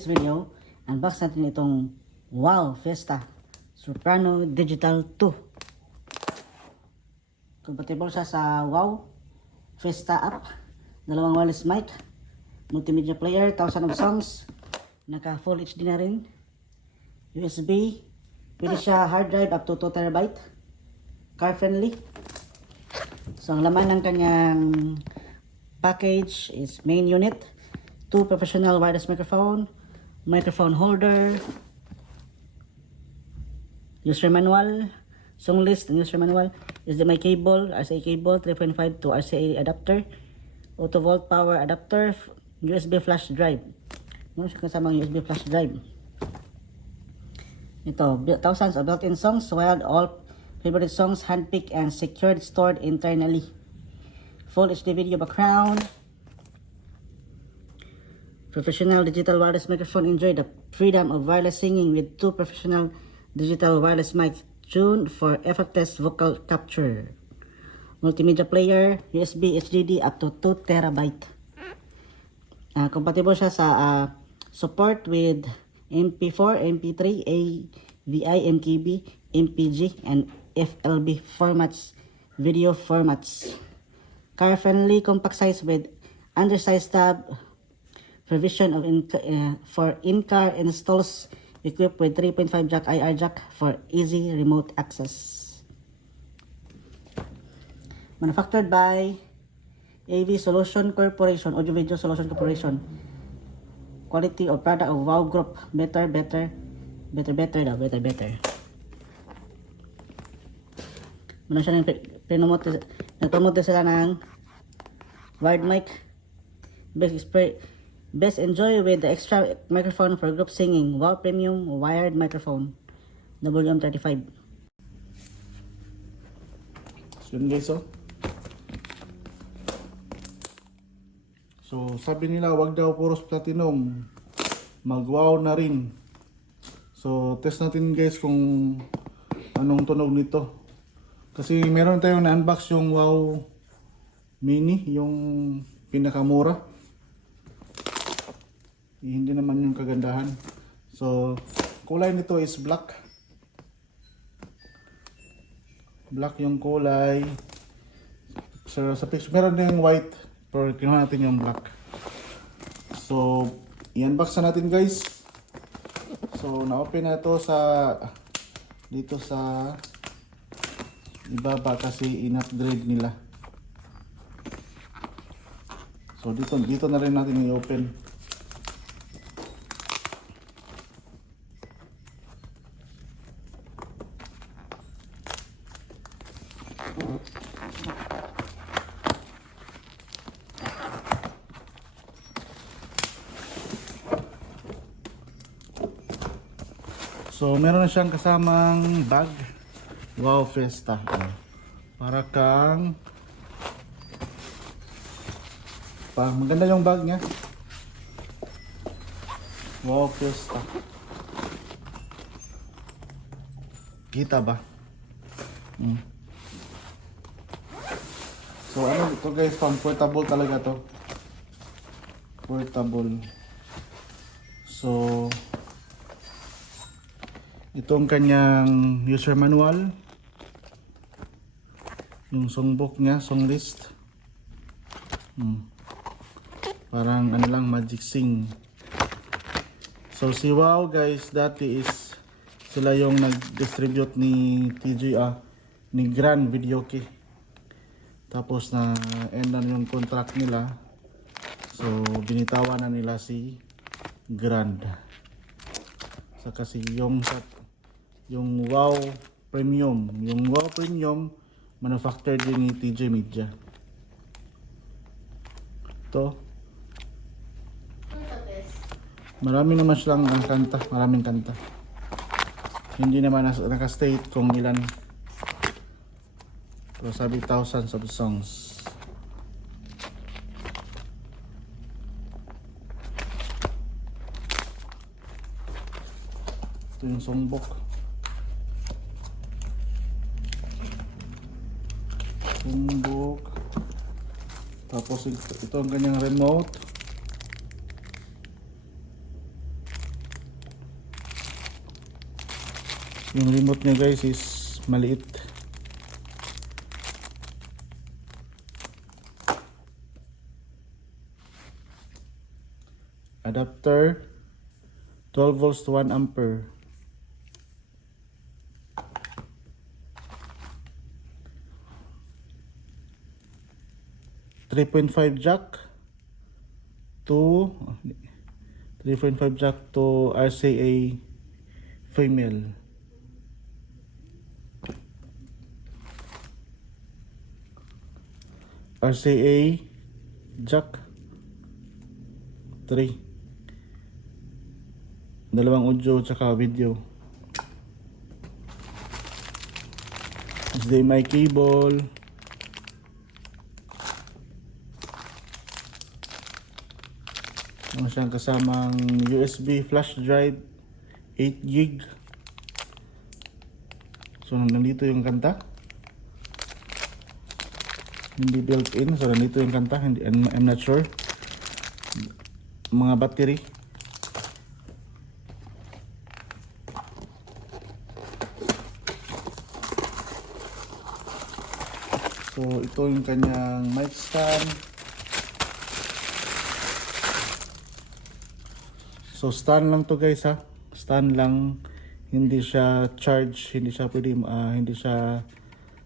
today's video, unbox natin itong Wow Fiesta Soprano Digital 2. Compatible siya sa Wow Fiesta app, dalawang wireless mic, multimedia player, 1000 of songs, naka full HD na rin, USB, pwede siya hard drive up to 2 TB, car friendly. So ang laman ng kanyang package is main unit, 2 professional wireless microphone holder, user manual, song list and user manual, HDMI cable, RCA cable, 3.5 to RCA adapter, auto volt power adapter, USB flash drive. Meron siya kasamang USB flash drive. Ito, thousands of built-in songs, wild all favorite songs, handpicked and secured, stored internally. Full HD video background. Professional digital wireless microphone. Enjoy the freedom of wireless singing with 2 professional digital wireless mics tuned for effortless vocal capture. Multimedia player, USB HDD up to 2 TB. Compatible siya sa support with MP4, MP3, AVI, MKB, MPG, and FLB formats, video formats. Car friendly, compact size with undersized tab. Provision of for in-car installs equipped with 3.5 jack IR jack for easy remote access. Manufactured by AV Solution Corporation, Audio Video Solution Corporation. Quality of product of Wow Group. Better. Muna siya nag-promote sila ng wired mic. Best enjoy with the extra microphone for group singing. Wow Premium wired microphone. WM35. So yun guys, oh. So sabi nila wag daw puros platinum, mag-wow na rin. So test natin guys kung anong tunog nito. Kasi meron tayong na-unbox yung Wow Mini, yung pinakamura. Hindi naman yung kagandahan. So kulay nito is black. Black yung kulay. So sa picture meron din yung white, pero kinuha natin yung black. So i-unbox na natin guys. So na-open na ito sa dito sa ibaba kasi in-upgrade nila. So dito na rin natin i-open. So meron na siyang kasamang bag, Wow Fiesta. Para kang maganda yung bag niya. Wow Fiesta. Kita ba? So ano ito guys, pang portable talaga to. Portable. So itong kanyang user manual, yung songbook niya, song list. Parang ano lang, Magic Sing. So si Wow guys, dati is sila yung nag-distribute ni TGA, ni Grand Video Key. Tapos na endan yung contract nila. So binitawan na nila si Grand. So kasi yung Wow Premium, manufactured din ni TJ Media. Ito. Marami naman silang kanta, maraming kanta. Hindi naman naka-state kung ilan. Pero sabi thousands of songs. Ito yung songbook. Tapos ito ang kanyang remote. Yung remote niya guys is maliit. Adapter 12 volts to 1 ampere. .5 jack to 3.5 jack to RCA female. RCA jack 3, dalawang audio tsaka video. HDMI cable, meron siyang kasamang USB flash drive 8 gig. So nandito yung kanta, hindi built in, so nandito yung kanta, hindi, I'm not sure. Mga battery, so ito yung kanyang mic stand. So stand lang to guys ha, stand lang, hindi siya charge, hindi siya pwede, hindi siya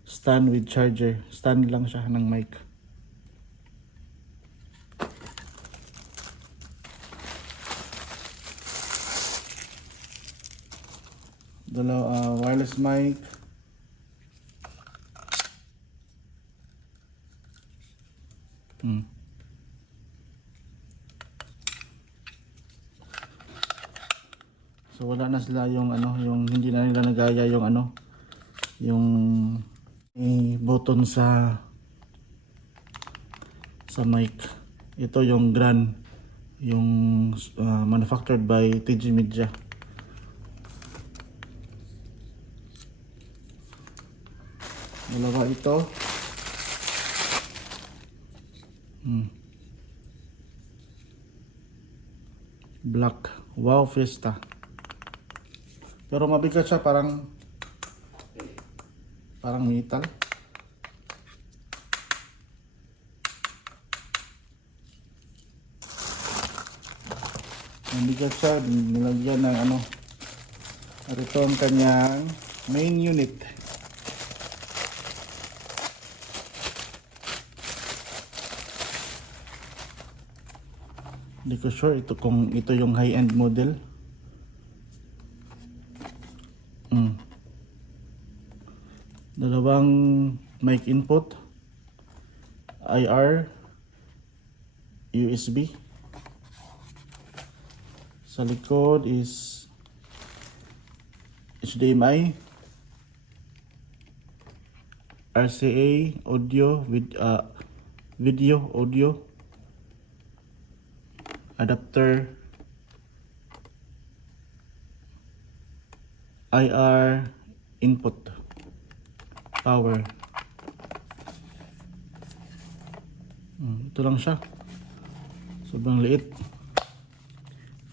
stand with charger, stand lang siya ng mic. Dalawa wireless mic, so wala na sila yung ano, yung hindi na nila nagaya yung ano, yung button sa mic. Ito yung Gran, yung manufactured by TG Media. Dalawa ito. Black. Wow Fiesta. Pero mabigat siya, parang metal. Mabigat siya, nilagyan ng ano. At ito ang kanyang main unit. Hindi ko sure ito kung ito yung high-end model. Dalawang mic input, IR, USB. Sa likod is HDMI, RCA audio with video audio, adapter, IR input, power. Ito lang siya, sobrang liit,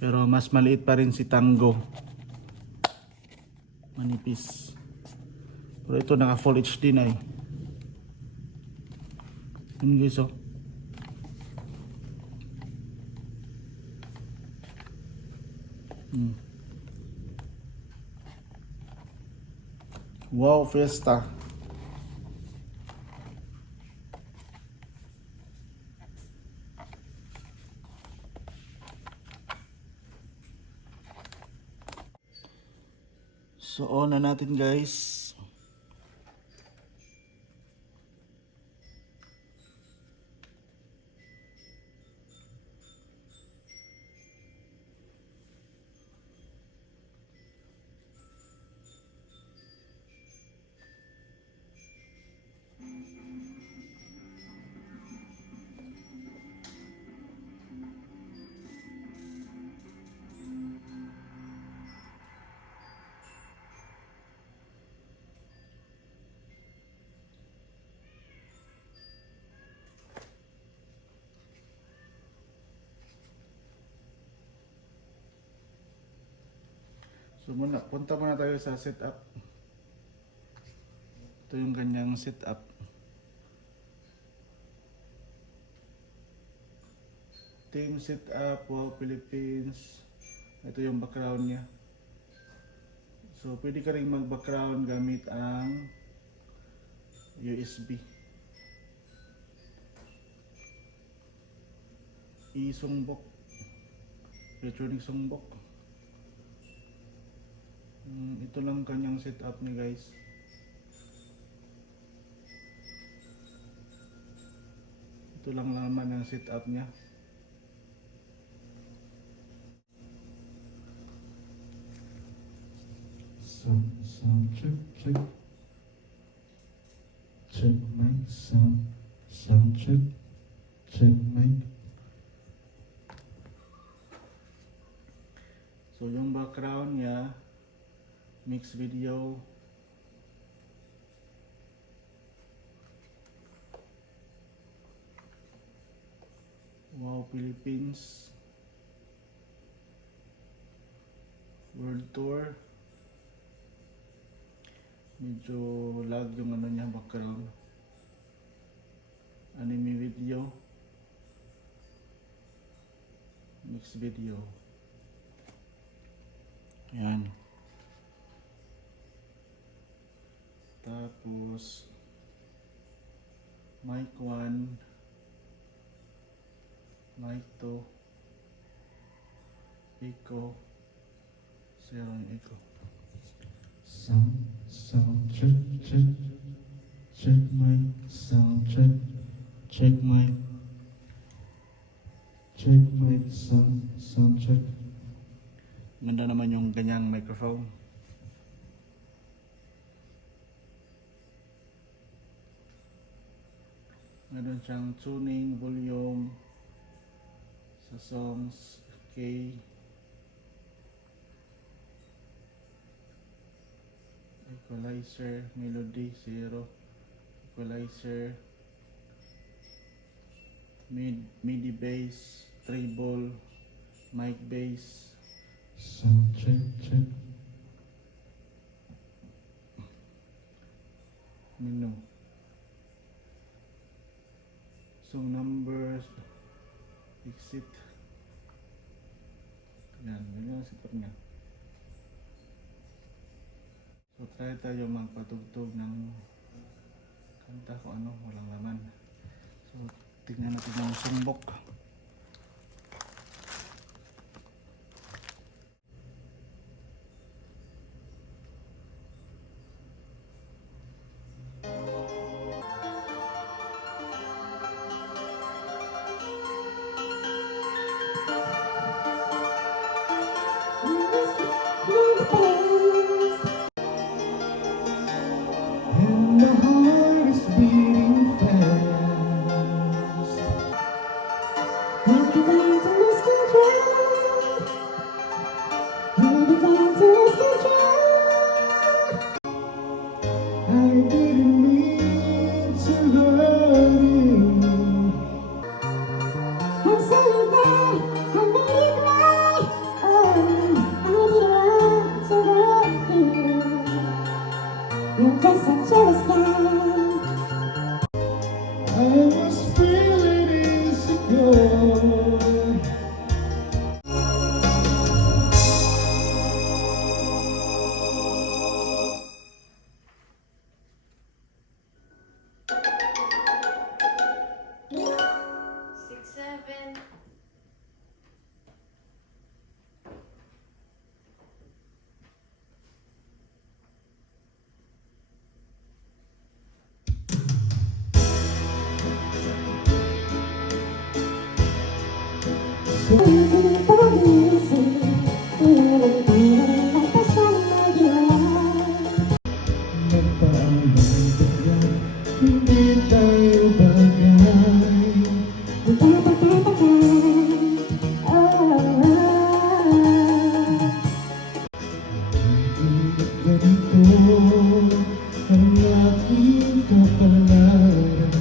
pero mas maliit pa rin si Tango, manipis. Pero ito naka full HD na eh. Yun guys oh. Wow Fiesta. So on na natin guys. So punta muna tayo sa setup. Ito yung kanyang setup. Team setup, Wow Philippines. Ito yung background niya. So pwede ka rin mag-background gamit ang USB. Songbok. Electronic songbok. Ito lang kanyang setup niya, guys. Ito lang naman ang setup niya. Sound check, check. Check mic, sound check. Check mic. So yung background niya, mix video. Wow Philippines. World Tour. Medyo lag yung ano niya, background. Anime video. Mix video. Yan. Tapos mic 1, mic 2, echo, zero yung echo. Sound check, check, check mic, sound check, check mic, sound check. Ganda naman yung kanyang microphone. Meron siyang tuning, volume sa songs, K, equalizer, melody, 0, equalizer, MIDI bass, treble, mic bass. Sound check, check. Menu. So numbers, exit. Yan, yun ang setup niya. So try tayo magpatugtog ng kanta kung ano, walang laman. So tingnan natin yung songbok. And my heart is beating fast. You began to lose control. You began to lose control. I didn't mean to hurt you. I'm sorry that I made you cry. Oh, I didn't want to hurt you. You're just a jealous guy. I was feeling insecure. 6, 7. You didn't bother me, see. You didn't bother me like the sun of your life. Nagpaalam hindi tayo bagay. Hindi ganito ang aking kapalaran.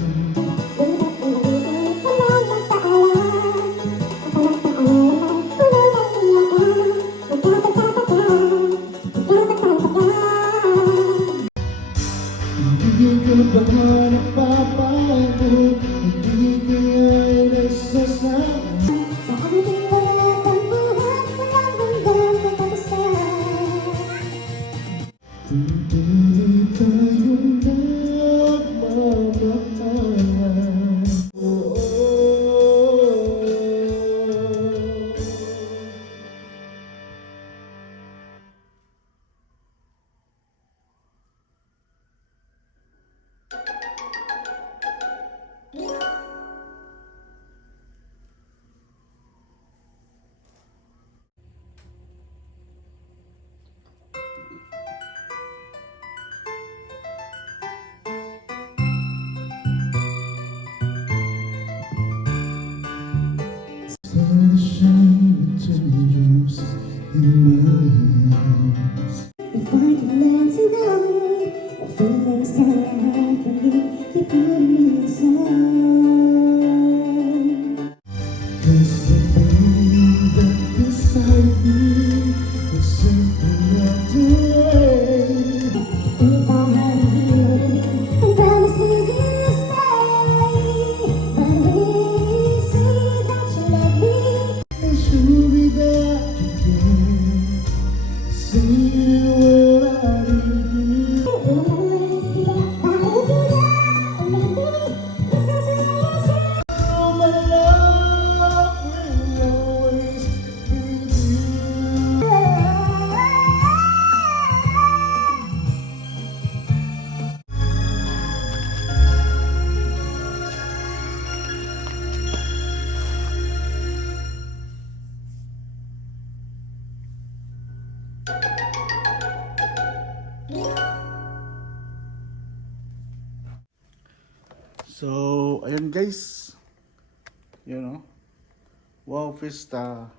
If I could learn to know the feelings that I have for you, you put me aside. Cause the pain that beside me is simply not away. If I had you, I promise to you to stay. But when you say that you love me, And she'll be back again. See you when I leave you. you will always be there. I hope you know, maybe this is where you should. Oh, my love will always be with you. So, ayan guys. You know. Wow Vista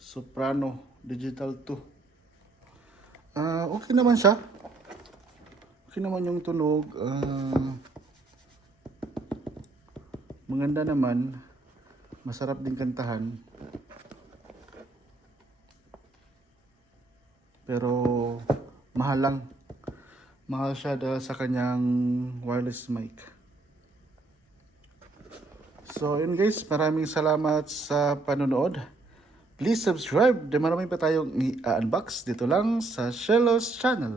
Soprano Digital 2. Okay naman siya. Okay naman yung tunog. Maganda naman. Masarap din kantahan. Pero mahal lang. Mahal siya dahil sa kanyang wireless mic. So, yun guys, maraming salamat sa panonood. Please subscribe. Marami pa tayong i-unbox dito lang sa Shellos Channel.